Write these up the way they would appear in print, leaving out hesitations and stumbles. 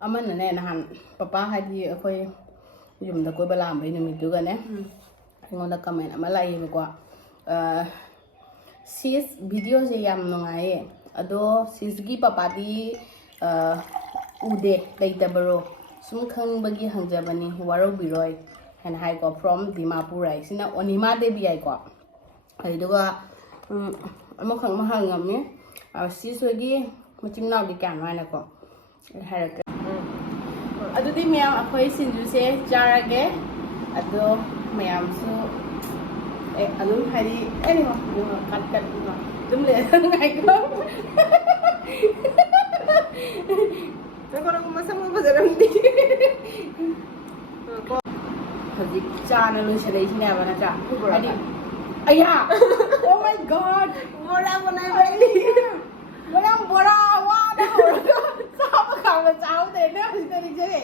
ꯑꯃꯅꯅꯦ ꯅꯍꯥꯟ ꯄꯄꯥ ꯍꯥꯏꯗꯤ ꯑꯩꯈꯣꯏ ꯌꯨꯝꯗ ꯀꯣꯏꯕ ꯂꯥꯛꯑꯝꯕꯩ ꯅꯨꯃꯤꯠꯇꯨꯒꯅꯦ ꯑꯩꯉꯣꯟꯗ ꯀꯃꯦꯟ ꯑꯃ ꯂꯥꯛꯑꯦꯕꯀꯣ ꯁꯤꯁ ꯚꯤꯗꯤꯑꯣꯁꯦ ꯌꯥꯝ ꯅꯨꯡꯉꯥꯏꯌꯦ ꯑꯗꯣ ꯁꯤꯁꯒꯤ ꯄꯄꯥꯗꯤ ꯎꯗꯦ ꯂꯩꯇꯕꯔꯣ ꯁꯨꯝ ꯈꯪꯕꯒꯤ ꯍꯪꯖꯕꯅꯤ ꯋꯥꯔꯧꯕꯤꯔꯣꯏ ꯍꯥꯏꯅ ꯍꯥꯏꯀꯣ ꯐ꯭ꯔꯣꯝ ꯗꯤꯃꯥꯄꯨꯔ ꯍꯥꯏꯁꯤꯅ ꯑꯣꯅꯤꯃꯥ ꯗꯦꯕꯤ ꯍꯥꯏꯀꯣ ꯑꯗꯨꯒ ꯑꯃꯈꯛ ꯑꯃ ꯍꯪꯉꯝꯃꯤ ꯁꯤꯁꯣꯏꯒꯤ ꯃꯆꯤꯟ ꯃꯅꯥꯎꯗꯤ ꯀꯌꯥꯅꯣ ꯍꯥꯏꯅꯀꯣ ꯍꯥꯏꯔꯛꯀꯦ ꯑꯗꯨꯗꯤ ꯃꯌꯥꯝ ꯑꯩꯈꯣꯏ ꯁꯤꯡꯖꯨꯁꯦ ꯆꯥꯔꯒꯦ ꯑꯗꯣ ꯃꯌꯥꯝꯁꯨ ꯑꯗꯨꯝ ꯍꯥꯏꯗꯤ ꯀꯠ ꯑꯗꯨꯝ ꯂꯩꯉꯥꯏꯀꯣ ꯃꯁꯛ ꯐꯖꯔꯝꯗꯤ ꯍꯧꯖꯤꯛ ꯆꯥꯅ ꯂꯣꯏꯁꯤꯜꯂꯛꯏꯁꯤꯅꯦꯕ ꯅꯠꯇ꯭ꯔꯥ ꯍꯥꯏꯗꯤ ꯑꯌꯥ ꯑꯣ ꯃꯥꯏ ꯒॉड ꯕꯣꯔꯥ ꯕꯅꯥꯏꯕꯅꯤ ꯃꯌꯥꯝ ꯕꯣꯔꯥ ꯋꯥꯗ ꯍꯧꯔꯒ ꯆꯥꯕ ꯈꯥꯎꯅ ꯆꯥꯍꯧꯗꯦꯅꯦ ꯍꯧꯖꯤꯛꯇ ꯅꯤꯡꯖꯔꯦ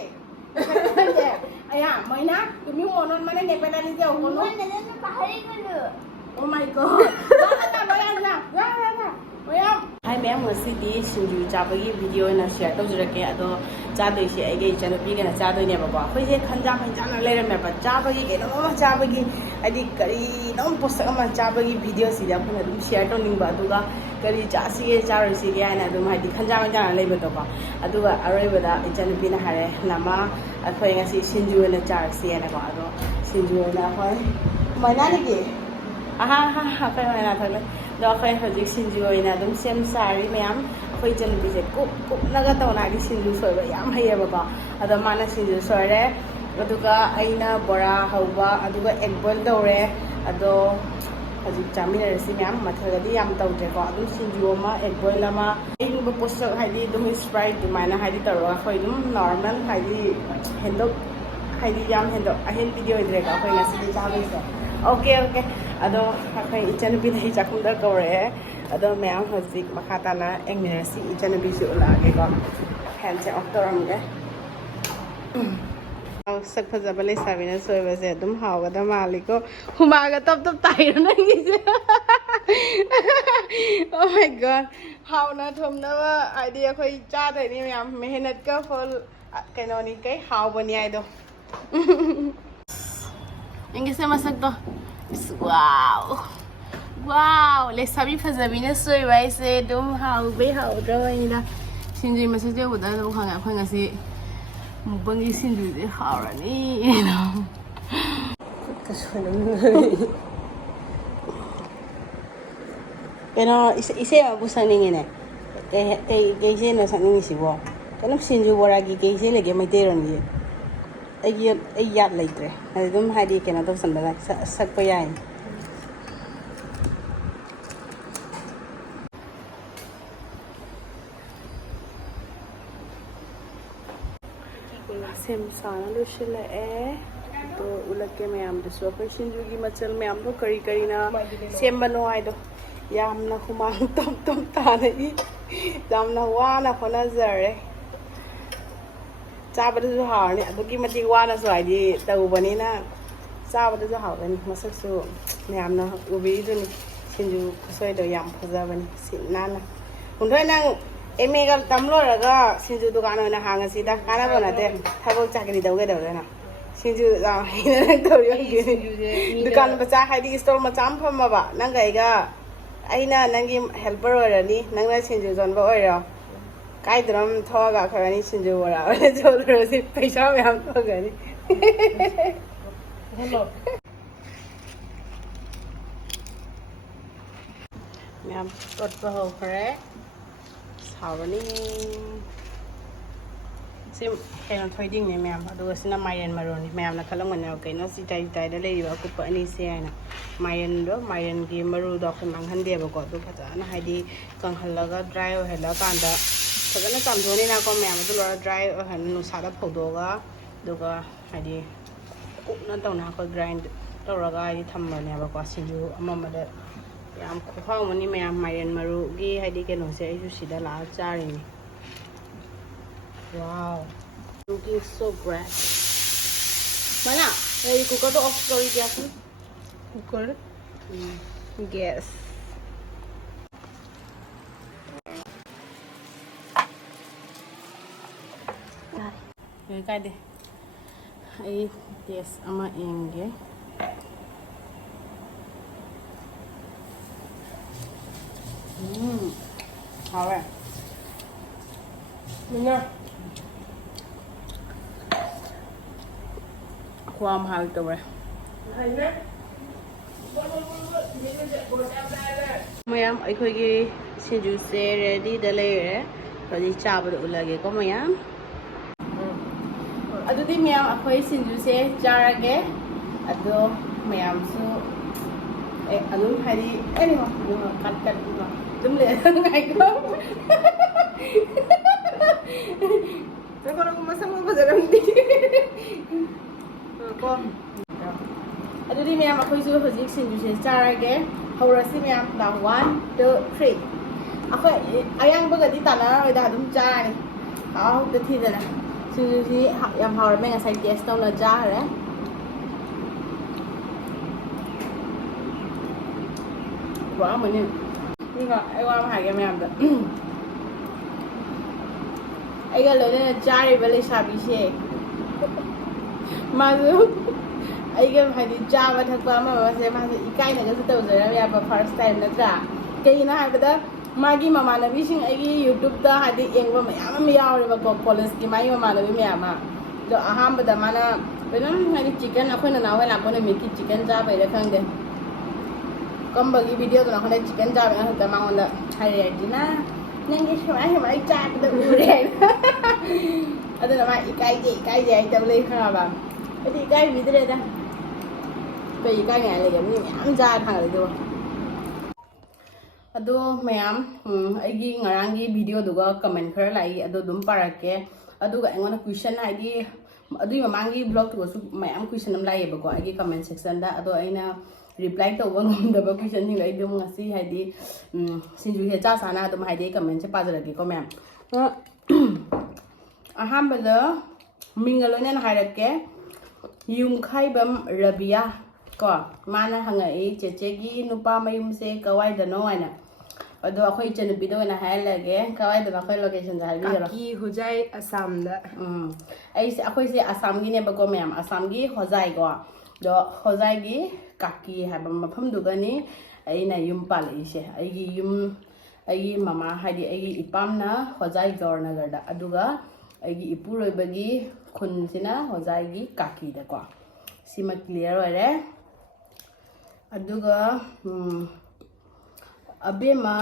ꯑꯌꯥ ꯃꯣꯏꯅ ꯇꯨꯃꯤ ꯃꯣꯅꯣꯟ ꯃꯅꯦ ꯅꯦꯄꯦꯅ ꯅꯤꯡꯖꯧ mono Oh my god! Hi ma'am, ngꯁꯤꯗꯤ ꯁꯤꯡꯖꯨ ꯆꯥꯕꯒꯤ ꯚꯤꯗꯤꯑꯣ ꯑꯣꯏꯅ ꯁꯦꯌꯔ ꯇꯧꯖꯔꯛꯀꯦ ꯑꯗꯣ ꯆꯥꯗꯣꯏꯁꯦ ꯑꯩꯒ ꯏꯆꯟꯅꯨꯄꯤꯒꯅ ꯆꯥꯗꯣꯏꯅꯦꯕꯀꯣ ꯑꯩꯈꯣꯏꯁꯦ ꯈꯟꯖꯥ ꯃꯩꯖꯥꯅ ꯂꯩꯔꯝꯃꯦꯕ ꯆꯥꯕꯒꯤ ꯀꯩꯅꯣꯝꯃ ꯆꯥꯕꯒꯤ ꯍꯥꯏꯗꯤ ꯀꯔꯤꯅꯣꯝ ꯄꯣꯠꯁꯛ ꯑꯃ ꯆꯥꯕꯒꯤ ꯚꯤꯗꯤꯑꯣꯁꯤꯗ ꯑꯩꯈꯣꯏꯅ ꯑꯗꯨꯝ ꯁꯦꯌꯔ ꯇꯧꯅꯤꯡꯕ ꯑꯗꯨꯒ ꯀꯔꯤ ꯆꯥꯁꯤꯒꯦ ꯆꯥꯔꯣꯏꯁꯤꯒꯦ ꯍꯥꯏꯅ ꯑꯗꯨꯝ ꯍꯥꯏꯗꯤ ꯈꯟꯖꯥ ꯃꯩꯖꯥꯅ ꯂꯩꯕꯗꯣꯀꯣ ꯑꯗꯨꯒ ꯑꯔꯣꯏꯕꯗ ꯏꯆꯟꯅꯨꯄꯤꯅ ꯍꯥꯏꯔꯦ ꯅꯃꯥ ꯑꯩꯈꯣꯏ ꯉꯁꯤ ꯁꯤꯡꯖꯨ ꯑꯣꯏꯅ ꯆꯥꯔꯁꯦꯅꯀꯣ ꯑꯗꯣ ꯁꯤꯡꯖු ꯑꯣꯏꯅ ꯑꯩꯈꯣꯏ ꯃꯩꯅꯥꯅꯤꯒꯤ ꯑꯩꯈꯣꯏ ꯃꯩꯅꯥ ꯊꯣꯛꯂꯦ ꯑꯗꯣ ꯑꯩꯈꯣꯏ ꯍꯧꯖꯤꯛ ꯁꯤꯡꯖꯨ ꯑꯣꯏꯅ ꯑꯗꯨꯝ ꯁꯦꯝ ꯁꯥꯔꯤ ꯃꯌꯥꯝ ꯑꯩꯈꯣꯏ ꯏꯆꯟꯅꯨꯄꯤꯁꯦ ꯀꯨꯞꯅꯒ ꯇꯧꯅ ꯍꯥꯏꯗꯤ ꯁꯤꯡꯖꯨ ꯁꯣꯏꯕ ꯌꯥꯝ ꯍꯩꯌꯦꯕꯀꯣ ꯑꯗꯣ ꯃꯥꯅ ꯁꯤꯡꯖꯨ ꯁꯣꯏꯔꯦ ꯑꯗꯨꯒ ꯑꯩꯅ ꯕꯣꯔꯥ ꯍꯧꯕ ꯑꯗꯨꯒ ꯑꯦꯛ ꯕꯣꯏꯜ ꯇꯧꯔꯦ ꯑꯗꯣ ꯍꯧꯖꯤꯛ ꯆꯥꯃꯤꯟꯅꯔꯁꯤ ꯃꯌꯥꯝ ꯃꯊꯦꯜꯗꯤ ꯌꯥꯝ ꯇꯧꯗ꯭ꯔꯦꯀꯣ ꯑꯗꯨꯝ ꯁꯤꯡꯖු ꯑꯃ ꯑꯦꯛ ꯕꯣꯏꯜ ꯑꯃ ꯑꯏꯪꯕ ꯄꯣꯠꯁꯛ ꯍꯥꯏꯗꯤ ꯑꯗꯨꯝ ꯁꯄ꯭ꯔꯥꯏꯠ ꯑꯗꯨꯃꯥꯏꯅ ꯍꯥꯏꯗꯤ ꯇꯧꯔꯒ ꯑꯩꯈꯣꯏ ꯑꯗꯨꯝ ꯅꯣꯔꯃꯦꯜ ꯍꯥꯏꯗꯤ ꯍꯦꯟꯗꯣꯛ ꯍꯥꯏꯗꯤ ꯌꯥꯝ ꯑꯍꯦꯟꯕꯗꯤ ꯑꯣꯏꯗ꯭ꯔꯦꯀꯣ ꯑꯩꯈꯣꯏ ꯉꯁꯤꯗꯤ ꯆꯥꯗꯣꯏꯁꯦ ꯑꯣꯀꯦ ꯑꯗꯣ ꯑꯩꯈꯣꯏ ꯏꯆꯟꯅꯨꯄꯤꯅ ꯑꯩ ꯆꯥꯛꯈꯨꯝꯗ ꯀꯧꯔꯛꯑꯦ ꯑꯗꯣ ꯃꯌꯥꯝ ꯍꯧꯖꯤꯛ ꯃꯈꯥ ꯇꯥꯅ ꯌꯦꯡꯃꯤꯟꯅꯔꯁꯤ ꯏꯆꯟꯅꯨꯄꯤꯁꯨ ꯎꯠꯂꯛꯑꯒꯦꯀꯣ ꯐꯦꯟꯁꯦ ꯑꯣꯐ ꯇꯧꯔꯝꯒꯦ ꯁꯛ ꯐꯖꯕ ꯂꯩꯁꯥꯕꯤꯅ ꯁꯣꯏꯕꯁꯦ ꯑꯗꯨꯝ ꯍꯥꯎꯒꯗꯕ ꯃꯥꯜꯂꯤꯀꯣ ꯍꯨꯃꯥꯒ ꯇꯞ ꯇꯥꯏꯔꯣ ꯅꯪꯒꯤꯁꯦ ꯑꯣ ꯃꯥꯏ ꯒॉड ꯍꯥꯎꯅ ꯊꯨꯝꯅꯕ ꯍꯥꯏꯗꯤ ꯑꯩꯈꯣꯏ ꯆꯥꯗꯣꯏꯅꯤ ꯃꯌꯥꯝ ꯃꯦꯍꯅꯠꯀ ꯐꯣꯜ ꯀꯩꯅꯣꯅꯤ ꯀꯩ ꯍꯥꯎꯕꯅꯤ ꯍꯥꯏꯗꯣ ꯌꯦꯡꯒꯦꯁꯦ ꯃꯁꯛꯇꯣ ꯋꯥꯎ ꯂꯩꯁꯥꯕꯤ ꯐꯖꯕꯤꯅ ꯁꯣꯏꯕ ꯍꯥꯏꯁꯦ ꯑꯗꯨꯝ ꯍꯥꯎꯕꯩ ꯍꯥꯎꯗ꯭ꯔꯕꯅꯤꯅ ꯁꯤꯡꯖꯨ ꯃꯁꯛꯁꯦ ꯎꯕꯗ ꯑꯗꯨꯝ ꯈꯪꯉꯦ ꯑꯩꯈꯣꯏ ꯉꯁꯤ ꯃꯨꯛꯕꯪꯒꯤ ꯁꯤꯡꯖꯨꯁꯦ ꯍꯥꯎꯔꯅꯤ ꯀꯩꯅꯣ ꯏꯁꯩ ꯑꯃꯕꯨ ꯁꯛꯅꯤꯡꯉꯤꯅꯦ ꯀꯩ ꯏꯁꯩꯅꯣ ꯁꯛꯅꯤꯡꯉꯤꯁꯤꯕꯣ ꯀꯩꯅꯣ ꯁꯤꯡꯖꯨ ꯕꯣꯔꯥꯒꯤ ꯀꯩ ꯏꯁꯩ ꯂꯩꯒꯦ ꯃꯩꯇꯩꯔꯣꯟꯒꯤ ꯑꯩ ꯌꯥꯠ ꯂꯩꯇ꯭ꯔꯦ ꯑꯗꯨꯝ ꯍꯥꯏꯗꯤ ꯀꯩꯅꯣ ꯇꯧꯁꯟꯕꯗ ꯁꯛꯄ ꯌꯥꯏ ꯁꯦꯝ ꯁꯥꯅ ꯂꯣꯏꯁꯤꯜꯂꯛꯑꯦ ꯑꯗꯣ ꯎꯠꯂꯛꯀꯦ ꯃꯌꯥꯝꯗꯁꯨ ꯑꯩꯈꯣꯏ ꯁꯤꯡꯖꯨꯒꯤ ꯃꯆꯜ ꯃꯌꯥꯝꯗꯣ ꯀꯔꯤ ꯀꯔꯤꯅ ꯁꯦꯝꯕꯅꯣ ꯍꯥꯏꯗꯣ ꯌꯥꯝꯅ ꯍꯨꯃꯥꯡ ꯇꯞ ꯇꯥꯅꯒꯤ ꯌꯥꯝꯅ ꯋꯥꯅ ꯍꯣꯠꯅꯖꯔꯦ ꯆꯥꯕꯗꯁꯨ ꯍꯥꯎꯔꯅꯤ ꯑꯗꯨꯛꯀꯤ ꯃꯇꯤꯛ ꯋꯥꯅꯁꯨ ꯍꯥꯏꯗꯤ ꯇꯧꯕꯅꯤꯅ ꯆꯥꯕꯗꯁꯨ ꯍꯥꯎꯒꯅꯤ ꯃꯁꯛꯁꯨ ꯃꯌꯥꯝꯅ ꯎꯕꯤꯔꯤꯗꯨꯅꯤ ꯁꯤꯡꯖꯨ ꯈꯨꯁꯣꯏꯗꯣ ꯌꯥꯝ ꯐꯖꯕꯅꯤ ꯁꯤ ꯅꯥꯟꯅ ꯍꯨꯟꯗꯣꯏ ꯅꯪ ꯑꯦꯝꯑꯦꯒ ꯇꯝ ꯂꯣꯏꯔꯒ ꯁꯤꯡꯖꯨ ꯗꯨꯀꯥꯟ ꯑꯣꯏꯅ ꯍꯥꯡꯉꯁꯤꯗ ꯀꯥꯟꯅꯕ ꯅꯠꯇꯦ ꯊꯕꯛ ꯆꯥꯀꯔꯤ ꯇꯧꯒꯗꯧꯗꯅ ꯁꯤꯡꯖꯨ ꯍꯩꯅ ꯅꯪ ꯇꯧꯔꯤꯒꯦ ꯗꯨꯀꯥꯟ ꯃꯆꯥ ꯍꯥꯏꯗꯤ ꯏꯁꯇꯣꯔ ꯃꯆꯥ ꯑꯃ ꯐꯝꯃꯕ ꯅꯪꯒ ꯑꯩꯅ ꯅꯪꯒꯤ ꯍꯦꯜꯄꯔ ꯑꯣꯏꯔꯅꯤ ꯅꯪꯅ ꯁꯤꯡꯖꯨ ꯌꯣꯟꯕ ꯑꯣꯏꯔꯣ ꯀꯥꯏꯗꯅꯣꯝ ꯊꯣꯛꯑꯒ ꯑꯩꯈꯣꯏ ꯑꯅꯤ ꯁꯤꯡꯖꯨ ꯕꯣꯔꯥ ꯑꯣꯏꯅ ꯌꯣꯜꯂꯨꯔꯁꯤ ꯄꯩꯁꯥ ꯃꯌꯥꯝ ꯐꯪꯒꯅꯤ ꯃꯌꯥꯝ ꯇꯣꯠꯄ ꯍꯧꯈ꯭ꯔꯦ ꯁꯥꯎꯔꯅꯤ ꯁꯤ ꯀꯩꯅꯣ ꯊꯣꯏꯗꯤꯡꯅꯦ ꯃꯌꯥꯝ ꯑꯗꯨꯒ ꯁꯤꯅ ꯃꯥꯏꯔꯦꯟ ꯃꯔꯨꯅꯤ ꯃꯌꯥꯝꯅ ꯈꯜꯂꯝꯒꯅꯦꯕ ꯀꯩꯅꯣ ꯆꯤꯇꯥꯏꯗ ꯂꯩꯔꯤꯕ ꯑꯀꯨꯞꯄ ꯑꯅꯤꯁꯦ ꯍꯥꯏꯅ ꯃꯥꯏꯔꯦꯟꯒꯤ ꯃꯔꯨꯗꯣ ꯑꯩꯈꯣꯏ ꯃꯥꯡꯍꯟꯗꯦꯕꯀꯣ ꯑꯗꯨ ꯐꯖꯅ ꯍꯥꯏꯗꯤ ꯀꯪꯍꯜꯂꯒ ꯗ꯭ꯔꯥꯏ ꯑꯣꯏꯍꯜꯂꯀꯥꯟꯗ ꯐꯖꯅ ꯆꯥꯝꯊꯣꯛꯑꯅꯤꯅꯀꯣ ꯃꯌꯥꯝ ꯑꯗꯨ ꯂꯣꯏꯔꯒ ꯗ꯭ꯔꯥꯏ ꯑꯣꯏꯍꯜ ꯅꯨꯡꯁꯥꯗ ꯐꯧꯗꯣꯛꯑꯒ ꯑꯗꯨꯒ ꯍꯥꯏꯗꯤ ꯀꯨꯞꯅ ꯇꯧꯅ ꯑꯩꯈꯣꯏ ꯒ꯭ꯔꯥꯏꯟ ꯇꯧꯔꯒ ꯍꯥꯏꯗꯤ ꯊꯝꯕꯅꯦꯕꯀꯣ ꯁꯤꯡꯖꯨ ꯑꯃꯗ ꯌꯥꯝ ꯈꯨꯍꯥꯎꯃꯅꯤ ꯃꯌꯥꯝ ꯃꯥꯏꯔꯦꯟ ꯃꯔꯨꯒꯤ ꯍꯥꯏꯗꯤ ꯀꯩꯅꯣꯁꯦ ꯑꯩꯁꯨ ꯁꯤꯗ ꯂꯥꯛꯑ ꯆꯥꯔꯤꯅꯤ Wow, looking so great. Mana? Dari cooker to off story dia pun. Cooker? Gas. ꯀꯥꯏꯗꯦ ꯑꯩ ꯇꯦꯁ ꯑꯃ ꯌꯦꯡꯒꯦ ꯍꯥꯎꯋꯦ Minha. ꯈ꯭ꯋꯥꯝ ꯍꯥꯎ ꯇꯧꯔꯦ ꯃꯌꯥꯝ ꯑꯩꯈꯣꯏꯒꯤ ꯁꯤꯡꯖꯨꯁꯦ ꯔꯦꯗꯤꯗ ꯂꯩꯔꯦ ꯍꯧꯖꯤꯛ ꯆꯥꯕꯗ ꯎꯠꯂꯒꯦꯀꯣ ꯃꯌꯥꯝ ꯑꯗꯨꯗꯤ ꯃꯌꯥꯝ ꯑꯩꯈꯣꯏ ꯁꯤꯡꯖꯨꯁꯦ ꯆꯥꯔꯒꯦ ꯑꯗꯣ ꯃꯌꯥꯝꯁꯨ ꯑꯗꯨꯝ ꯍꯥꯏꯗꯤ ꯑꯦꯅꯤꯃꯣ ꯀꯠ ꯑꯗꯨꯝ ꯂꯩꯉꯥꯏꯀꯣ Agora começa a fazer um vídeo. ꯀꯣ ꯑꯗꯨꯗꯤ ꯃꯌꯥꯝ ꯑꯩꯈꯣꯏꯁꯨ ꯍꯧꯖꯤꯛ ꯁꯤꯡꯖꯨꯁꯦ ꯆꯥꯔꯒꯦ ꯍꯧꯔꯁꯤ ꯃꯌꯥꯝ 1 2 3 ꯑꯩꯈꯣই ꯑꯌꯥꯡꯕꯒꯗꯤ ꯇꯥꯟꯅꯔꯣꯏꯗ ꯑꯗꯨꯝ ꯆꯥꯔꯅꯤ ꯍꯥꯎꯗ ꯊꯤꯗꯅ ꯁꯤꯡꯖꯨꯁꯤ ꯌꯥꯝ ꯍꯥꯎꯔꯝꯃꯦ ꯉꯁꯥꯏ ꯇꯦꯁ ꯇꯧꯅ ꯆꯥꯈ꯭ꯔꯦ ꯋꯥꯃꯅꯤ 이거 ꯑꯩ ꯋꯥ ꯑꯃ ꯍꯥꯏꯒꯦ ꯃꯌꯥꯝꯗ ꯑꯩꯒ ꯂꯣꯏꯅꯅ ꯆꯥꯔꯤꯕ ꯂꯩꯁꯥꯕꯤꯁꯦ 마주 ꯑꯩꯒ ꯍꯥꯏꯗꯤ ꯆꯥꯕ ꯊꯛꯄ ꯑꯃꯁꯦ ꯃꯥꯁꯦ ꯏꯀꯥꯏꯅꯒꯁꯨ ꯇꯧꯖꯔꯕ ꯌꯥꯕ ꯐꯥꯔꯁ ꯇꯥꯏꯝ ꯅꯠꯇ꯭ꯔꯥ ꯀꯩꯒꯤꯅꯣ ꯍꯥꯏꯕꯗ ꯃꯥꯒꯤ ꯃꯃꯥꯟꯅꯕꯤꯁꯤꯡ ꯑꯩꯒꯤ ꯌꯨꯇ꯭ꯌꯨꯕꯇ ꯍꯥꯏꯗꯤ ꯌꯦꯡꯕ ꯃꯌꯥꯝ ꯑꯃ ꯌꯥꯎꯔꯦꯕꯀꯣ ꯀꯣꯂꯦꯖꯀꯤ ꯃꯥꯒꯤ ꯃꯃꯥꯟꯅꯕꯤ ꯃꯌꯥꯝ ꯑꯃ ꯑꯗꯣ ꯑꯍꯥꯟꯕꯗ ꯃꯥꯅ ꯑꯗꯨꯝ ꯍꯥꯏꯗꯤ ꯆꯤꯛꯀꯟ ꯑꯩꯈꯣꯏꯅ ꯅꯍꯥꯟꯋꯥꯏ ꯂꯥꯛꯄ ꯅꯨꯃꯤꯠꯀꯤ ꯆꯤꯛꯀꯟ ꯆꯥꯕꯩꯔ ꯈꯪꯗꯦ ꯀꯝꯕꯒꯤ ꯚꯤꯗꯤꯑꯣꯗꯨꯅ ꯑꯩꯈꯣꯏꯅ ꯆꯤꯛꯀꯟ ꯆꯥꯕꯅ ꯈꯛꯇ ꯃꯉꯣꯟꯗ ꯍꯥꯏꯔꯛꯑꯦ ꯅꯪꯒꯤ ꯁꯨꯃꯥꯏ ꯆꯥꯕꯗ ꯎꯔꯦ ꯑꯗꯨꯅ ꯃꯥ ꯏꯀꯥꯏꯖꯦ ꯍꯥꯏꯇꯕ ꯂꯩ ꯈꯪꯉꯕ ꯑꯩꯗꯤ ꯏꯀꯥꯏꯕꯤꯗ꯭ꯔꯦꯗ ꯀꯩ ꯏꯀꯥꯏꯅꯤꯡꯉꯥꯏ ꯂꯩꯒꯦ ꯃꯤ ꯃꯌꯥꯝ ꯆꯥꯔ ꯊꯥꯡꯒꯠꯂꯤꯗꯨꯕꯨ ꯑꯗꯣ ꯃꯌꯥꯝ ꯑꯩꯒꯤ ꯉꯔꯥꯡꯒꯤ ꯚꯤꯗꯤꯑꯣꯗꯨꯒ ꯀꯃꯦꯟ ꯈꯔ ꯂꯥꯛꯏ ꯑꯗꯣ ꯑꯗꯨꯝ ꯄꯥꯔꯛꯀꯦ ꯑꯗꯨꯒ ꯑꯩꯉꯣꯟꯗ ꯀ꯭ꯋꯦꯁꯟ ꯍꯥꯏꯗꯤ ꯑꯗꯨꯒꯤ ꯃꯃꯥꯡꯒꯤ ꯕ꯭ꯂꯣꯒꯇꯨꯒꯁꯨ ꯃꯌꯥꯝ ꯀ꯭ꯋꯦꯁꯟ ꯑꯃ ꯂꯥꯛꯑꯦꯕꯀꯣ ꯑꯩꯒꯤ ꯀꯃꯦꯟ ꯁꯦꯛꯁꯟꯗ ꯑꯗꯣ ꯑꯩꯅ ꯔꯤꯄ꯭ꯂꯥꯏ ꯇꯧꯕ ꯉꯝꯗꯕ ꯀ꯭ꯋꯦꯁꯟꯁꯤꯡꯗꯣ ꯑꯩ ꯑꯗꯨꯝ ꯉꯁꯤ ꯍꯥꯏꯗꯤ ꯁꯤꯡꯖꯨꯁꯦ ꯆꯥꯅ ꯑꯗꯨꯝ ꯍꯥꯏꯗꯤ ꯀꯃꯦꯟꯁꯦ ꯄꯥꯖꯔꯛꯀꯦꯀꯣ ꯃꯌꯥꯝ ꯑꯍꯥꯟꯕꯗ ꯃꯤꯡꯒ ꯂꯣꯏꯅꯅ ꯍꯥꯏꯔꯛꯀꯦ ꯌꯨꯝꯈꯥꯏꯕꯝ ꯔꯕꯤꯌꯥ ꯀꯣ ꯃꯥꯅ ꯍꯪꯉꯛꯏ ꯆꯦꯆꯦꯒꯤ ꯅꯨꯄꯥ ꯃꯌꯨꯝꯁꯦ ꯀꯋꯥꯏꯗꯅꯣ ꯍꯥꯏꯅ ꯑꯗꯣ ꯑꯩꯈꯣꯏ ꯏꯆꯟꯅꯨꯄꯤꯗ ꯑꯣꯏꯅ ꯍꯥꯏꯍꯜꯂꯒꯦ ꯀꯋꯥꯏꯗꯅꯣ ꯑꯩꯈꯣꯏ ꯂꯣꯀꯦꯁꯟꯗ ꯍꯥꯏꯕꯤꯔꯣ Kaki Hujai Assamda. ꯑꯩꯈꯣꯏꯁꯦ ꯑꯁꯥꯝꯒꯤꯅꯦꯕꯀꯣ ꯃꯌꯥꯝ ꯑꯁꯥꯝꯒꯤ ꯍꯣꯖꯥꯏꯀꯣ ꯑꯗꯣ ꯍꯣꯖꯥꯏꯒꯤ ꯀꯥꯀꯤ ꯍꯥꯏꯕ ꯃꯐꯝꯗꯨꯒꯅꯤ ꯑꯩꯅ ꯌꯨꯝ ꯄꯥꯜꯂꯛꯏꯁꯦ ꯑꯩꯒꯤ ꯃꯃꯥ ꯍꯥꯏꯗꯤ ꯑꯩꯒꯤ ꯏꯄꯥꯝꯅ ꯍꯣꯖꯥꯏ ꯒꯧꯔꯅꯒꯔꯗ ꯑꯗꯨꯒ ꯑꯩꯒꯤ ꯏꯄꯨꯔꯣꯏꯕꯒꯤ ꯈꯨꯟꯁꯤꯅ ꯍꯣꯖꯥꯏꯒꯤ ꯀꯥꯀꯤꯗꯀꯣ ꯁꯤꯃ ꯀ꯭ꯂꯤꯌꯔ ꯑꯣꯏꯔꯦ ꯑꯗꯨꯒ ꯑꯕꯦꯝꯃ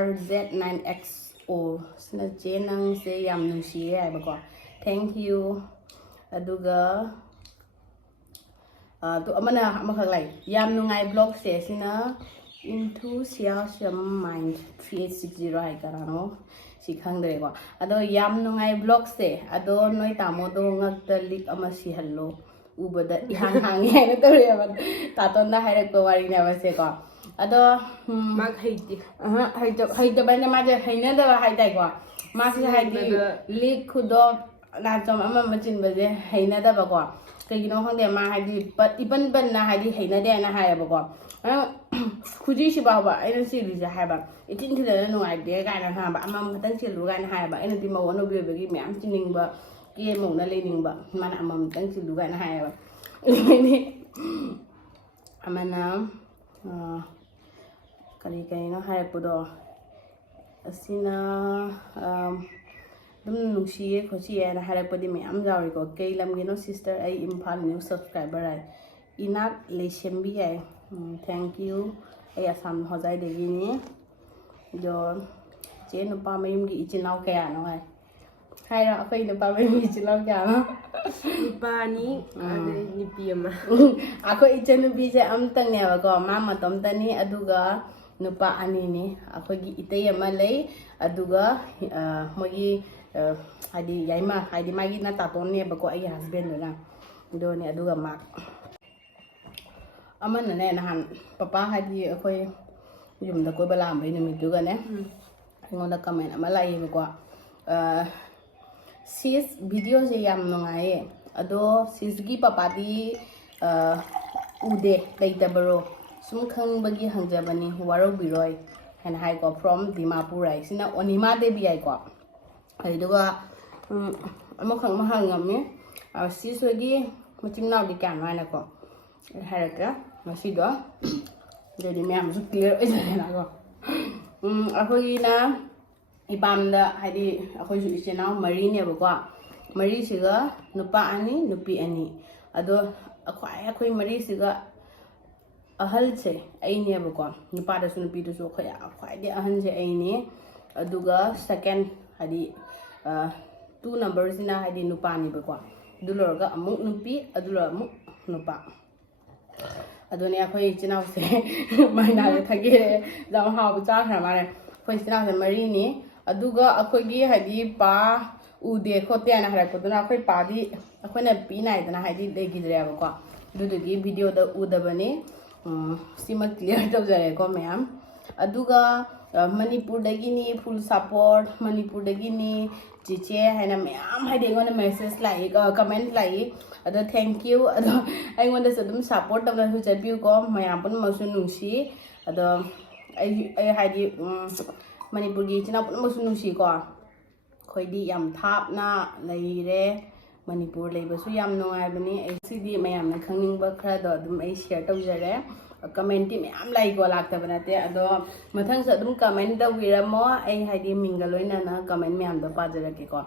RZ9XO ꯁꯤꯅ ꯆꯦ ꯅꯪꯁꯦ ꯌꯥꯝ ꯅꯨꯡꯁꯤꯌꯦ ꯍꯥꯏꯕꯀꯣ ꯊꯦꯡꯛ ꯌꯨ ꯑꯗꯨꯒ ꯑꯃꯈꯛ ꯂꯩ ꯌꯥꯝ ꯅꯨꯡꯉꯥꯏ ꯕ꯭ꯂꯣꯒꯁꯦ ꯁꯤꯅ enthusiasm mind 3860 ꯍꯥꯏ ꯀꯅꯥꯅꯣ ꯁꯤ ꯈꯪꯗ꯭ꯔꯦꯀꯣ ꯑꯗꯣ ꯌꯥꯝ ꯅꯨꯡꯉꯥꯏ ꯕ꯭ꯂꯣꯒꯁꯦ ꯑꯗꯣ ꯅꯣꯏ ꯇꯥꯃꯣꯗꯣ ꯉꯛꯇ ꯂꯤꯛ ꯑꯃ ꯁꯤꯍꯜꯂꯣ ꯎꯕꯗ ꯏꯍꯥꯡ ꯍꯥꯡꯉꯦ ꯍꯥꯏꯅ ꯇꯧꯔꯦꯕ ꯇꯥꯇꯣꯟꯗ ꯍꯥꯏꯔꯛꯄ ꯋꯥꯔꯤꯅꯦꯕꯁꯦꯀꯣ ꯑꯗꯣ Mag Haiti. ꯍꯩꯇꯕꯅ ꯃꯥꯁꯦ ꯍꯩꯅꯗꯕ ꯍꯥꯏꯇꯥꯔꯦꯀꯣ ꯃꯥꯁꯦ ꯍꯥꯏꯗꯤ ꯂꯤꯛ ꯈꯨꯗꯣꯞ ꯅꯥꯆꯣꯝ ꯑꯃ ꯆꯤꯟꯕꯁꯦ ꯍꯩꯅꯗꯕꯀꯣ ꯀꯩꯒꯤꯅꯣ ꯈꯪꯗꯦ ꯃꯥ ꯍꯥꯏꯗꯤ ꯏꯄꯟ ꯄꯟꯅ ꯍꯥꯏꯗꯤ ꯍꯩꯅꯗꯦ ꯍꯥꯏꯅ ꯍꯥꯏꯌꯦꯕꯀꯣ ꯈꯨꯖꯤꯁꯤ ꯐꯥꯎꯕ ꯑꯩꯅ ꯆꯤꯜꯂꯤꯁꯦ ꯍꯥꯏꯕ ꯏꯊꯤꯟ ꯊꯤꯟꯗꯅ ꯅꯨꯡꯉꯥꯏꯇꯦ ꯀꯥꯏꯅ ꯍꯥꯏꯕ ꯑꯃꯃꯝꯇꯪ ꯆꯤꯜꯂꯨ ꯀꯥꯏꯅ ꯍꯥꯏꯌꯦꯕ ꯑꯩꯅꯗꯤ ꯃꯧ ꯑꯅꯧꯕꯤ ꯑꯣꯏꯕꯒꯤ ꯃꯌꯥꯝ ꯆꯤꯟꯅꯤꯡꯕ ꯀꯦꯃꯧꯅ ꯂꯩꯅꯤꯡꯕ ꯃꯥꯅ ꯑꯃꯃꯝꯇꯪ ꯆꯤꯜꯂꯨ ꯀꯥꯏꯅ ꯍꯥꯏꯌꯦꯕ ꯑꯗꯨꯃꯥꯏꯅ ꯑꯃꯅ ꯀꯔꯤꯅꯣ ꯍꯥꯏꯔꯛꯄꯗꯣ ꯑꯁꯤꯅ ꯑꯗꯨꯝ ꯅꯨꯡꯁꯤꯌꯦ ꯈꯣꯠꯆꯤꯌꯦ ꯍꯥꯏꯅ ꯍꯥꯏꯔꯛꯄꯗꯤ ꯃꯌꯥꯝ ꯌꯥꯎꯔꯤꯀꯣ ꯀꯩ ꯂꯝꯒꯤꯅꯣ ꯁꯤꯁꯇꯔ ꯑꯩ ꯏꯝꯐꯥꯜ ꯅ꯭ꯌꯨ ꯁꯕꯁꯀ꯭ꯔꯥꯏꯕꯔ ꯍꯥꯏ ꯏꯅꯥꯛ ꯂꯩꯁꯦꯝꯕꯤ ꯌꯥꯏ ꯊꯦꯡꯛ ꯌꯨ ꯑꯩ ꯑꯁꯥꯝ ꯍꯣꯖꯥꯏꯗꯒꯤꯅꯤ ꯑꯗꯣ ꯆꯦ ꯅꯨꯄꯥ ꯃꯌꯨꯝꯒꯤ ꯏꯆꯤꯜ ꯏꯅꯥꯎ ꯀꯌꯥꯅꯣ ꯍꯥꯏꯔꯣ ꯑꯩꯈꯣই ꯅꯨꯄꯥ mayumgi ichil inaw kayano Nipani, Nipiama. ꯑꯩꯈꯣꯏ ꯏꯆꯟꯅꯨꯄꯤꯁꯦ ꯑꯃꯇꯪꯅꯦꯕꯀꯣ ꯃꯥ ꯃꯇꯣꯝꯇꯅꯤ ꯑꯗꯨꯒ ꯅꯨꯄꯥ ꯑꯅꯤꯅꯤ ꯑꯩꯈꯣꯏꯒꯤ ꯏꯇꯩ ꯑꯃ ꯂꯩ ꯑꯗꯨꯒ ꯃꯣꯏꯒꯤ ꯍꯥꯏꯗꯤ ꯌꯥꯏꯃ ꯍꯥꯏꯗꯤ ꯃꯥꯒꯤ ꯅꯇꯥꯇꯣꯟꯅꯦꯕꯀꯣ ꯑꯩꯒꯤ ꯍꯁꯕꯦꯟꯗꯨꯅ ꯑꯗꯨꯅꯦ ꯑꯗꯨꯒ ꯃꯥ ꯑꯃꯅꯅꯦ ꯅꯍꯥꯟ ꯄꯄꯥ ꯍꯥꯏꯗꯤ ꯑꯩꯈꯣꯏ ꯌꯨꯝꯗ ꯀꯣꯏꯕ ꯂꯥꯛꯑꯝꯕꯩ ꯅꯨꯃꯤꯠꯇꯨꯒꯅꯦ ꯑꯩꯉꯣꯟꯗ ꯀꯃꯦꯟ ꯑꯃ ꯂꯥꯛꯑꯦꯕꯀꯣ ꯁꯤꯁ ꯚꯤꯗꯤꯑꯣꯁꯦ ꯌꯥꯝ ꯅꯨꯡꯉꯥꯏꯌꯦ ꯑꯗꯣ ꯁꯤꯁꯒꯤ ꯄꯄꯥꯗꯤ ꯎꯗꯦ ꯂꯩꯇꯕꯔꯣ ꯁꯨꯝ ꯈꯪꯕꯒꯤ ꯍꯪꯖꯕꯅꯤ ꯋꯥꯔꯧꯕꯤꯔꯣꯏ ꯍꯥꯏꯅ ꯍꯥꯏꯀꯣ ꯐ꯭ꯔꯣꯝ ꯗꯤꯃꯥꯄꯨꯔ ꯍꯥꯏ ꯁꯤꯅ ꯑꯣꯅꯤꯃꯥ ꯗꯦꯕꯤ ꯍꯥꯏꯀꯣ ꯑꯗꯨꯒ ꯑꯃꯈꯛ ꯃꯍꯜ ꯉꯝꯃꯤ ꯁꯤꯁꯣꯏꯒꯤ ꯃꯆꯤꯟ ꯃꯅꯥꯎꯗꯤ ꯀꯌꯥꯅꯣ ꯍꯥꯏꯅꯀꯣ ꯍꯥꯏꯔꯛꯀꯦ ꯉꯁꯤꯗꯣ ꯑꯗꯨꯗꯤ ꯃꯌꯥꯝꯁꯨ ꯀ꯭ꯂꯤꯌꯥꯔ ꯑꯣꯏꯖꯔꯦꯅꯀꯣ ꯑꯩꯈꯣꯏꯒꯤꯅ ꯏꯄꯥꯝꯗ ꯍꯥꯏꯗꯤ ꯑꯩꯈꯣꯏꯁꯨ ꯏꯆꯤꯜ ꯏꯅꯥꯎ ꯃꯔꯤꯅꯦꯕꯀꯣ ꯃꯔꯤꯁꯤꯒ ꯅꯨꯄꯥ 2 ꯅꯨꯄꯤ 2 ꯑꯗꯣ ꯑꯩꯈꯣꯏ ꯃꯔꯤꯁꯤꯒ ꯑꯍꯜꯁꯦ ꯑꯩꯅꯦꯕꯀꯣ ꯅꯨꯄꯥꯗꯁꯨ ꯅꯨꯄꯤꯗꯁꯨ ꯑꯩꯈꯣꯏ ꯈ꯭ꯋꯥꯏꯗꯒꯤ ꯑꯍꯟꯁꯦ ꯑꯩꯅꯦ ꯑꯗꯨꯒ ꯁꯦꯀꯦꯟ ꯍꯥꯏꯗꯤ 2 ꯅꯝꯕꯔꯁꯤꯅ ꯍꯥꯏꯗꯤ ꯅꯨꯄꯥꯅꯦꯕꯀꯣ ꯑꯗꯨ ꯂꯣꯏꯔꯒ ꯑꯃꯨꯛ ꯅꯨꯄꯤ ꯑꯗꯨ ꯂꯣꯏꯔꯒ ꯑꯃꯨꯛ ꯅꯨꯄꯥ ꯑꯗꯨꯅꯦ ꯑꯩꯈꯣꯏ ꯏꯆꯤꯜ ꯏꯅꯥꯎꯁꯦ ꯃꯥꯏꯅꯥꯁꯦ ꯊꯛꯀꯦ ꯌꯥꯝ ꯍꯥꯎꯕ ꯆꯥꯈ꯭ꯔ ꯃꯥꯜꯂꯦ ꯑꯩꯈꯣꯏ ꯏꯆꯤꯜ ꯏꯅꯥꯎꯁꯦ ꯃꯔꯤꯅꯤ ꯑꯗꯨꯒ ꯑꯩꯈꯣꯏꯒꯤ ꯍꯥꯏꯗꯤ ꯄꯥ ꯎꯗꯦ ꯈꯣꯠꯇꯦ ꯍꯥꯏꯅ ꯍꯥꯏꯔꯛꯄꯗꯨꯅ ꯑꯩꯈꯣꯏ ꯄꯥꯗꯤ ꯑꯩꯈꯣꯏꯅ ꯄꯤꯅꯥꯏꯗꯅ ꯍꯥꯏꯗꯤ ꯂꯩꯈꯤꯗ꯭ꯔꯦꯕꯀꯣ ꯑꯗꯨꯗꯨꯒꯤ ꯚꯤꯗꯤꯑꯣꯗ ꯎꯗꯕꯅꯤ ꯁꯤꯃ ꯀ꯭ꯂꯤꯌꯥꯔ ꯇꯧꯖꯔꯦꯀꯣ ꯃꯌꯥꯝ ꯑꯗꯨꯒ ꯃꯅꯤꯄꯨꯔꯗꯒꯤꯅꯤ ꯐꯨꯜ ꯁꯞꯄꯣꯔꯠ ꯃꯅꯤꯄꯨꯔꯗꯒꯤꯅꯤ ꯆꯤꯆꯦ ꯍꯥꯏꯅ ꯃꯌꯥꯝ ꯍꯥꯏꯗꯤ ꯑꯩꯉꯣꯟꯗ ꯃꯦꯁꯦꯖ ꯂꯥꯛꯏ ꯀꯃꯦꯟ ꯂꯥꯛꯏ ꯑꯗꯣ ꯊꯦꯡꯀ꯭ꯌꯨ ꯑꯗꯣ ꯑꯩꯉꯣꯟꯗꯁꯨ ꯑꯗꯨꯝ ꯁꯞꯄꯣꯔꯠ ꯇꯧꯅꯁꯨ ꯆꯠꯄꯤꯌꯨꯀꯣ ꯃꯌꯥꯝ ꯄꯨꯝꯅꯃꯛꯁꯨ ꯅꯨꯡꯁꯤ ꯑꯗꯣ ꯑꯩ ꯍꯥꯏꯗꯤ ꯃꯅꯤꯄꯨꯔꯒꯤ ꯏꯆꯤꯜ ꯏꯅꯥꯎ ꯄꯨꯝꯅꯃꯛꯁꯨ ꯅꯨꯡꯁꯤꯀꯣ ꯑꯩꯈꯣꯏꯗꯤ ꯌꯥꯝ ꯊꯥꯞꯅ ꯂꯩꯔꯦ ꯃꯅꯤꯄꯨꯔ ꯂꯩꯕꯁꯨ ꯌꯥꯝ ꯅꯨꯡꯉꯥꯏꯕꯅꯤ ꯑꯩ ꯁꯤꯗꯤ ꯃꯌꯥꯝꯅ ꯈꯪꯅꯤꯡꯕ ꯈꯔꯗꯣ ꯑꯗꯨꯝ ꯑꯩ ꯁꯤꯌꯔ ꯇꯧꯖꯔꯦ ꯀꯃꯦꯟꯇꯤ ꯃꯌꯥꯝ ꯂꯩꯀꯣ ꯂꯥꯛꯇꯕ ꯅꯠꯇꯦ ꯑꯗꯣ ꯃꯊꯪꯁꯨ ꯑꯗꯨꯝ ꯀꯃꯦꯟ ꯇꯧꯕꯤꯔꯝꯃꯣ ꯑꯩ ꯍꯥꯏꯗꯤ ꯃꯤꯡꯒ ꯂꯣꯏꯅꯅ ꯀꯃꯦꯟ ꯃꯌꯥꯝꯗꯣ ꯄꯥꯖꯔꯛꯀꯦꯀꯣ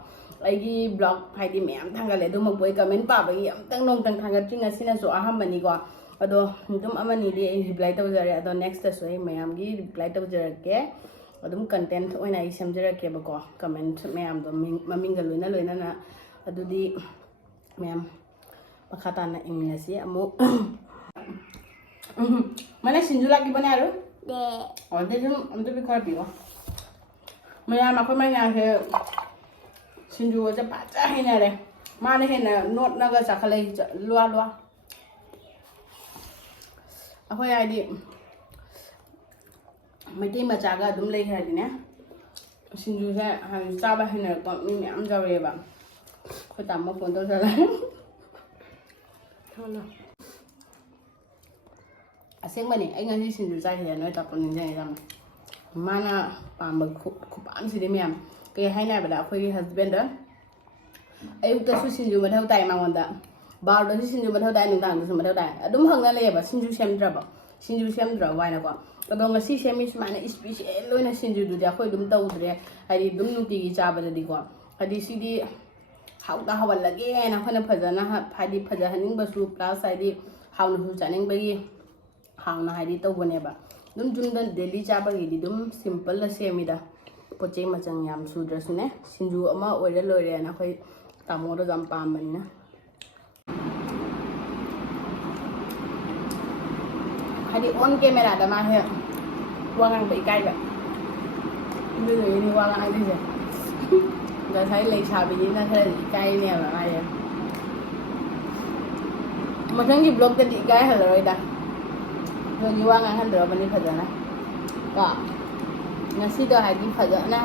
ꯑꯩꯒꯤ ꯕ꯭ꯂꯣꯛ ꯍꯥꯏꯗꯤ ꯃꯌꯥꯝ ꯊꯥꯡꯒꯠꯂꯦ ꯑꯗꯨꯃꯛꯄꯨ ꯑꯩ ꯀꯃꯦꯟ ꯄꯥꯕꯒꯤ ꯅꯣꯡꯇꯪ ꯊꯥꯡꯒꯠꯇ꯭ꯔꯤ ꯉꯁꯤꯅꯁꯨ ꯑꯍꯥꯟꯕꯅꯤꯀꯣ ꯑꯗꯣ ꯑꯗꯨꯝ ꯑꯃꯅꯤꯗꯤ ꯑꯩ ꯔꯤꯄ꯭ꯂꯥꯏ ꯇꯧꯖꯔꯦ ꯑꯗꯣ ꯅꯦꯛꯁꯇꯁꯨ ꯑꯩ ꯃꯌꯥꯝꯒꯤ ꯔꯤꯄ꯭ꯂꯥꯏ ꯇꯧꯖꯔꯛꯀꯦ ꯑꯗꯨꯝ ꯀꯟꯇꯦꯟ ꯑꯣꯏꯅ ꯑꯩ ꯁꯦꯝꯖꯔꯛꯀꯦꯕꯀꯣ ꯀꯃꯦꯟ ꯃꯌꯥꯝꯗꯣ ꯃꯃꯤꯡꯒ ꯂꯣꯏꯅꯅ ꯑꯗꯨꯗꯤ ꯃꯌꯥꯝ ꯃꯈꯥ ꯇꯥꯅ ꯏꯃꯤꯟꯅꯁꯤ ꯑꯃꯨꯛ mana sinju lagi bane aru de ode jum amde bi khar biwa maya ma ko mai na he sinju ja pa cha he na re ma ne he na not na ga cha khalai lwa lwa akhoi ai di mai ma cha ga dum lai ha di ne sinju sa ha cha ba he na ko mi am ja re ba ko tam mo phone to sa la thôi ꯑꯁꯦꯡꯕꯅꯤ ꯑꯩ ꯉꯁꯤ ꯁꯤꯡꯖꯨ ꯆꯥꯏꯁꯦ ꯅꯣꯏ ꯇꯥꯛꯄ ꯅꯤꯡꯁꯤꯡꯉꯦ ꯃꯥꯅ ꯄꯥꯝꯕ ꯈꯨꯄꯥꯝꯁꯤꯗꯤ ꯃꯌꯥꯝ ꯀꯩ ꯍꯥꯏꯅꯕꯗ ꯑꯩꯈꯣꯏꯒꯤ ꯍꯁꯕꯦꯟꯗ ꯑꯌꯨꯛꯇꯁꯨ ꯁꯤꯡꯖු ꯃꯊꯧ ꯇꯥꯏ ꯃꯉꯣꯟꯗ ꯕꯥꯔꯗꯁꯨ ꯁꯤꯡꯖꯨ ꯃꯊꯧ ꯇꯥꯏ ꯅꯨꯡꯗꯥꯡꯗꯁꯨ ꯃꯊꯧ ꯇꯥꯏ ꯑꯗꯨꯝ ꯍꯪꯅ ꯂꯩꯌꯦꯕ ꯁꯤꯡꯖꯨ ꯁꯦꯝꯗ꯭ꯔꯕ ꯍꯥꯏꯅꯀꯣ ꯑꯗꯣ ꯉꯁꯤ ꯁꯦꯝꯃꯤ ꯁꯨꯃꯥꯏꯅ ꯏꯁꯄꯤꯁꯦꯜ ꯑꯣꯏꯅ ꯁꯤꯡꯖꯨꯗꯨꯗꯤ ꯑꯩꯈꯣꯏ ꯑꯗꯨꯝ ꯇꯧꯗ꯭ꯔꯦ ꯍꯥꯏꯗꯤ ꯑꯗꯨꯝ ꯅꯨꯡꯇꯤꯒꯤ ꯆꯥꯕꯗꯗꯤꯀꯣ ꯍꯥꯏꯗꯤ ꯁꯤꯗꯤ ꯍꯥꯎꯍꯜꯂꯒꯦ ꯍꯥꯏꯅ ꯑꯩꯈꯣꯏꯅ ꯐꯖꯅ ꯍꯥꯏꯗꯤ ꯐꯖꯍꯟꯅꯤꯡꯕꯁꯨ ꯄ꯭ꯂꯁ ꯍꯥꯏꯗꯤ ꯍꯥꯎꯅꯁꯨ ꯆꯥꯅꯤꯡꯕꯒꯤ ꯍꯥꯎꯅ ꯍꯥꯏꯗꯤ ꯇꯧꯕꯅꯦꯕ ꯑꯗꯨꯝ ꯌꯨꯝꯗ ꯗꯦꯂꯤ ꯆꯥꯕꯒꯤꯗꯤ ꯑꯗꯨꯝ ꯁꯤꯝꯄꯜꯗ ꯁꯦꯝꯃꯤꯗ ꯄꯣꯠ ꯆꯩ ꯃꯆꯪ ꯌꯥꯝ ꯁꯨꯗ꯭ꯔꯁꯨꯅꯦ ꯁꯤꯡꯖꯨ ꯑꯃ ꯑꯣꯏꯔ ꯂꯣꯏꯔꯦꯅ ꯑꯩꯈꯣই ꯇꯥꯃꯣꯗꯣ ꯌꯥꯝ ꯄꯥꯝꯕꯅꯤꯅ ꯍꯥꯏꯗꯤ ꯑꯣꯟ ꯀꯦꯃꯦꯔꯥꯗ ꯃꯥꯁꯦ ꯋꯥ ꯉꯥꯡꯕ ꯏꯀꯥꯏꯕ ꯑꯗꯨꯗꯨꯒꯤꯅꯤ ꯋꯥ ꯉꯥꯡꯉꯤꯁꯦ ꯉꯁꯥꯏ ꯂꯩꯁꯥꯕꯤꯅꯤꯅ ꯈꯔ ꯏꯀꯥꯏꯅꯦꯕ ꯃꯥꯁꯦ ꯃꯊꯪꯒꯤ ꯕ꯭ꯂꯣꯛꯇꯗꯤ ꯏꯀꯥꯏꯍꯜꯂꯔꯣꯏꯗ ꯅꯣꯏꯒꯤ ꯋꯥ ꯉꯥꯡꯍꯟꯗ꯭ꯔꯕꯅꯤ ꯐꯖꯅ ꯀꯣ ꯉꯁꯤꯗꯣ ꯍꯥꯏꯗꯤ ꯐꯖꯅ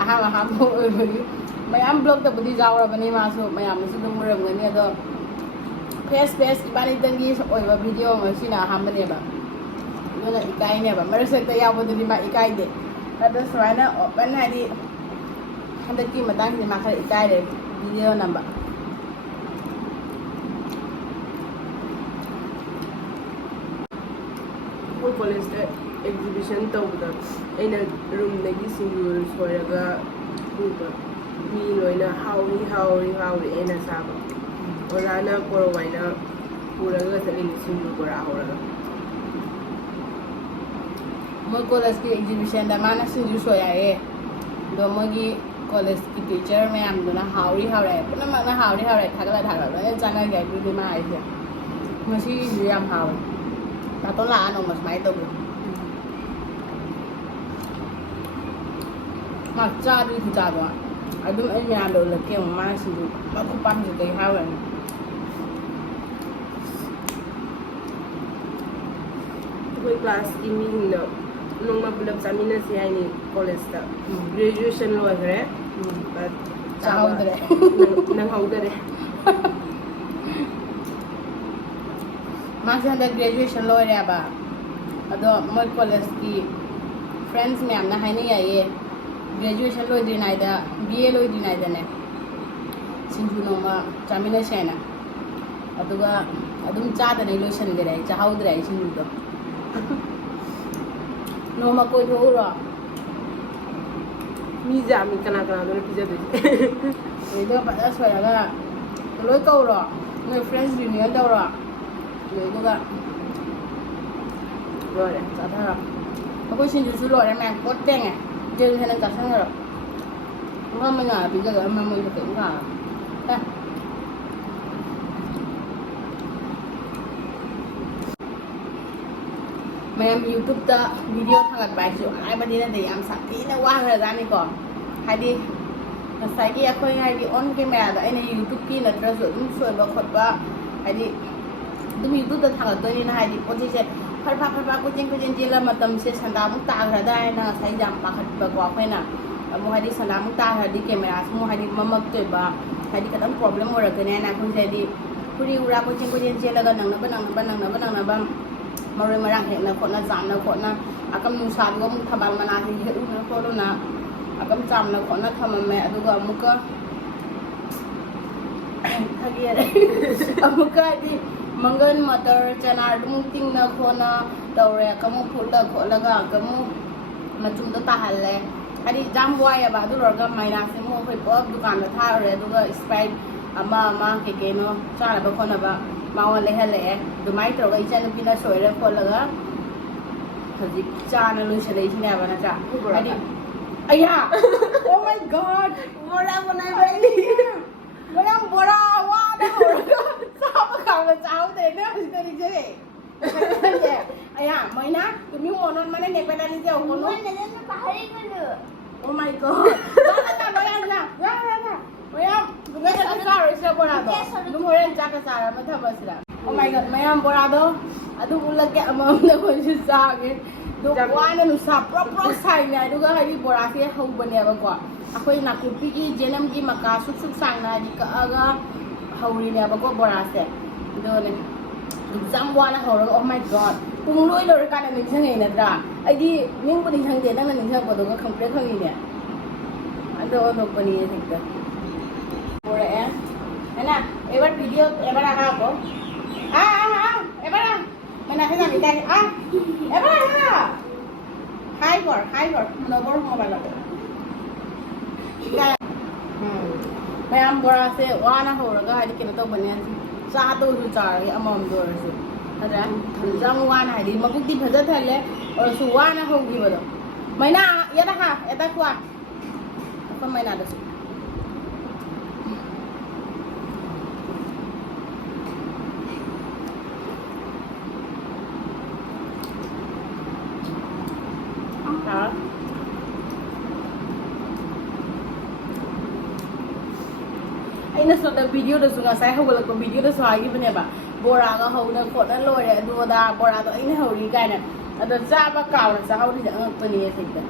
ꯑꯍꯥꯟꯕ ꯑꯣꯏꯕꯒꯤ ꯃꯌꯥꯝ ꯕ꯭ꯂꯣꯛꯇꯕꯨꯗꯤ ꯌꯥꯎꯔꯕꯅꯤ ꯃꯥꯁꯨ ꯃꯌꯥꯝꯅꯁꯨ ꯑꯗꯨꯝ ꯎꯔꯝꯒꯅꯤ ꯑꯗꯣ ꯐꯦꯁ ꯏꯕꯥꯅꯤꯇꯪꯒꯤ ꯑꯣꯏꯕ ꯚꯤꯗꯤꯑꯣ ꯉꯁꯤꯅ ꯑꯍꯥꯟꯕꯅꯦꯕ ꯑꯗꯨꯅ ꯏꯀꯥꯏꯅꯦꯕ ꯃꯔꯛ ꯌꯥꯎꯕꯗꯨꯗꯤ ꯃꯥ ꯏꯀꯥꯏꯗꯦ ꯑꯗꯣ ꯁꯨꯃꯥꯏꯅ ꯑꯣꯄꯟ ꯍꯥꯏꯗꯤ ꯍꯟꯗꯛꯀꯤ ꯃꯇꯥꯡꯁꯤꯗꯤ ꯃꯥ ꯈꯔ ꯏꯀꯥꯏꯔꯦ ꯚꯤꯗꯤꯑꯣ ꯅꯝꯕ ꯑꯩꯈꯣꯏ ꯀꯣꯂꯦꯖꯇ ꯑꯦꯛꯖꯤꯕꯤꯁꯟ ꯇꯧꯕꯗ ꯑꯩꯅ ꯔꯨꯝꯗꯒꯤ ꯁꯤꯡꯖꯨ ꯁꯣꯏꯔꯒ ꯄꯨꯕ ꯃꯤ ꯂꯣꯏꯅ ꯍꯥꯎꯔꯤ ꯑꯩꯅ ꯆꯥꯕ ꯑꯣꯖꯥꯅ ꯀꯣꯔꯋꯥꯏꯅ ꯄꯨꯔꯒ ꯆꯠꯂꯤꯅꯤ ꯁꯤꯡꯖු ꯕꯣꯔꯥ ꯍꯧꯔꯒ ꯃꯣꯏ ꯀꯣꯂꯦꯖꯀꯤ ꯑꯦꯛꯖꯤꯕꯤꯁꯟꯗ ꯃꯥꯅ ꯁꯤꯡꯖꯨ ꯁꯣꯏ ꯍꯥꯏꯌꯦ ꯑꯗꯣ ꯃꯣꯏꯒꯤ ꯀꯣꯂꯦꯖꯀꯤ ꯇꯤꯆꯔ ꯃꯌꯥꯝꯗꯨꯅ ꯍꯥꯎꯔꯤ ꯄꯨꯝꯅꯃꯛꯅ ꯍꯥꯎꯔꯤ ꯊꯥꯒꯠꯂ ꯂꯣꯏꯅ ꯆꯥꯟꯅꯒꯦ ꯑꯗꯨꯗꯤ ꯃꯥ ꯍꯥꯏꯁꯦ ꯉꯁꯤꯒꯤꯁꯨ ꯌꯥꯝ ꯍꯥꯎꯋꯦ ꯇꯥꯇꯣ ꯂꯥꯛꯑ ꯅꯣꯡꯃ ꯁꯨꯃꯥꯏꯅ ꯇꯧꯕ ꯃꯥ ꯆꯥꯗꯣꯏ ꯈꯨꯆꯥꯗꯣ ꯑꯗꯨꯝ ꯑꯩ ꯃꯌꯥꯝꯗ ꯎꯠꯂꯛꯀꯦ ꯑꯃꯨꯛ ꯃꯥꯅ ꯁꯤꯡꯖꯨ ꯈꯨꯄꯥꯝꯁꯦ ꯀꯩ ꯍꯥꯏꯔꯨꯔꯅꯤ ꯑꯩꯈꯣꯏ ꯀ꯭ꯂꯥꯁꯀꯤ ꯃꯤꯁꯤꯡꯗꯣ ꯅꯣꯡꯃ ꯄꯨꯂꯞ ꯆꯥꯃꯤꯟꯅꯁꯤ ꯍꯥꯏꯅꯤ ꯀꯣꯂꯦꯖꯇ ꯒ꯭ꯔꯦꯖꯨꯑꯦꯁꯟ ꯂꯣꯏꯈ꯭ꯔꯦ ꯆꯥꯍꯧꯗ꯭ꯔꯦ ꯅꯪꯍꯧꯗꯔꯦ ꯃꯥꯁꯦ ꯍꯟꯗꯛ ꯒ꯭ꯔꯦꯖꯨꯑꯦꯁꯟ ꯂꯣꯏꯔꯦꯕ ꯑꯗꯣ ꯃꯣꯏ ꯀꯣꯂꯦꯖꯀꯤ ꯐ꯭ꯔꯦꯟड्स ꯃꯌꯥꯝꯅ ꯍꯥꯏꯅꯩꯌꯦ graduation loidrinaida BA loidrinaida ne singju noma chamina shena aduga adum chada ne lotion gare chahaudra singju do noma ko thora mi jami kana do pizza de edo pada soya ga loi ko ro my friends reunion do ro edo ga rồi chada ko singju su lo re man ko teng je hena ka sang ro ngam ma nga bi ga ma mo ko teng ga Mayam YouTube ta video thangat bai su ai ba dina de yam sakti na wa ga ga ni ko hadi sai ki akoi hai di on camera da ina YouTube ki na tra su dum soi ba khot ba hadi dum YouTube ta thangat to ni na hadi poji se phar pha ko jing je la matam se sanda mu ta ga da na sai jam pa khat ba ko phai na mu hadi sanda mu ta hadi camera mu hadi mamak to ba hadi kadam problem mo ra ga na kun se di puri ura ko jing je la ga nang na ba Marui marang hek na khot na jam na khot na akam nu sa go mu thabal mana hi he u na ko na akam jam na khot na thama me aduga amuka khagi amuka di mangan matar chana dum ting na khona tawre kamu phul da khola ga kamu machum da ta halle hadi jam wa ya ba du ro ga maina se mo phoi pop dukan da tha re aduga sprite ama ke no cha la ba khona ba mawa le hele dumai to ga icha nupi na soire kholaga haji cha na lu sele sine ba na cha adi aya oh my god bora banai bai ni bora wa da sa ba ka ga chao de ne his de je aya maina tumi monon mane ne pela ni je ono ne bahari gulu oh my god Mayam, bunga sa sara sa borado. Lumuren sa kasara mathabasra. Oh my god, mayam borado. Adu ulag ke amam na ko sa akin. Do wana no sa pro sai na adu ga hari borase hau bane ba ko. Akoi nakupi ki jenam ki maka suk sang na di ka aga hauri ne ba ko borase. Do ne exam wana horo oh my god. Kung loi lo ka na ning sangai na dra. Ai di ning ko ning sang de nang ning sang ko do ga complete khangi ne. Ando ono pani thikta. Mana, ebar video, ebar apa aku? Ebar, mana saya nak bicara? Ebar apa? Hi kor, menobor mobile aku. Saya ambora se, wana horaga, hari kita tu banyak satu cari amam dua sih. Ada, jam wana hari, makuk di baca thale, orang suwana hogi bado. Mana, ya dah, ya dah kuat. Apa mana ada sih? Ay nasa the video da sunga sai hawala ko video da sai gi bane ba bora ga hawna ko da lore do da bora do ina hawri ga na ada cha ba ka na sa hawri da ang pani ya thikta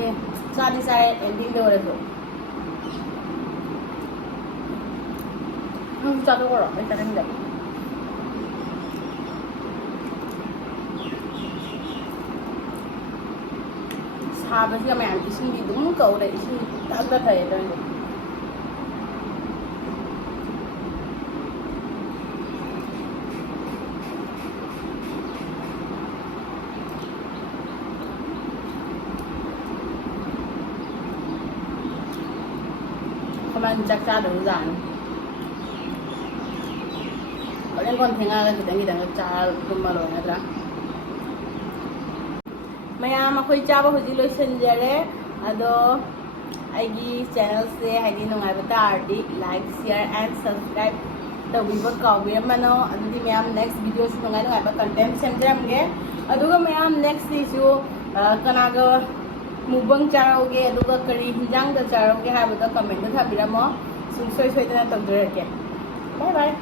ye sa di sai ending do re so cha do ko ro ai ta ni da sa ba si ma an isin di dum ko da isin ta ta thai da Kaman chắc cha đủ giản. Có những con thằng Nga thì đánh cha cùng mà rồi nè. Maya mà khơi cha bao giờ lối sinh ra đấy, ado ai channel se hay đi nông ai bắt arti like share and subscribe. Tàu bị bắt cầu bị mà nó anh đi mày next video nông ai bắt content xem xem cái. Ado cái mày next issue kanaga Mubang charoge aduga kari hinjang da charoge ha bada comment da thabiramo sungsoi soi da tamdurake bye bye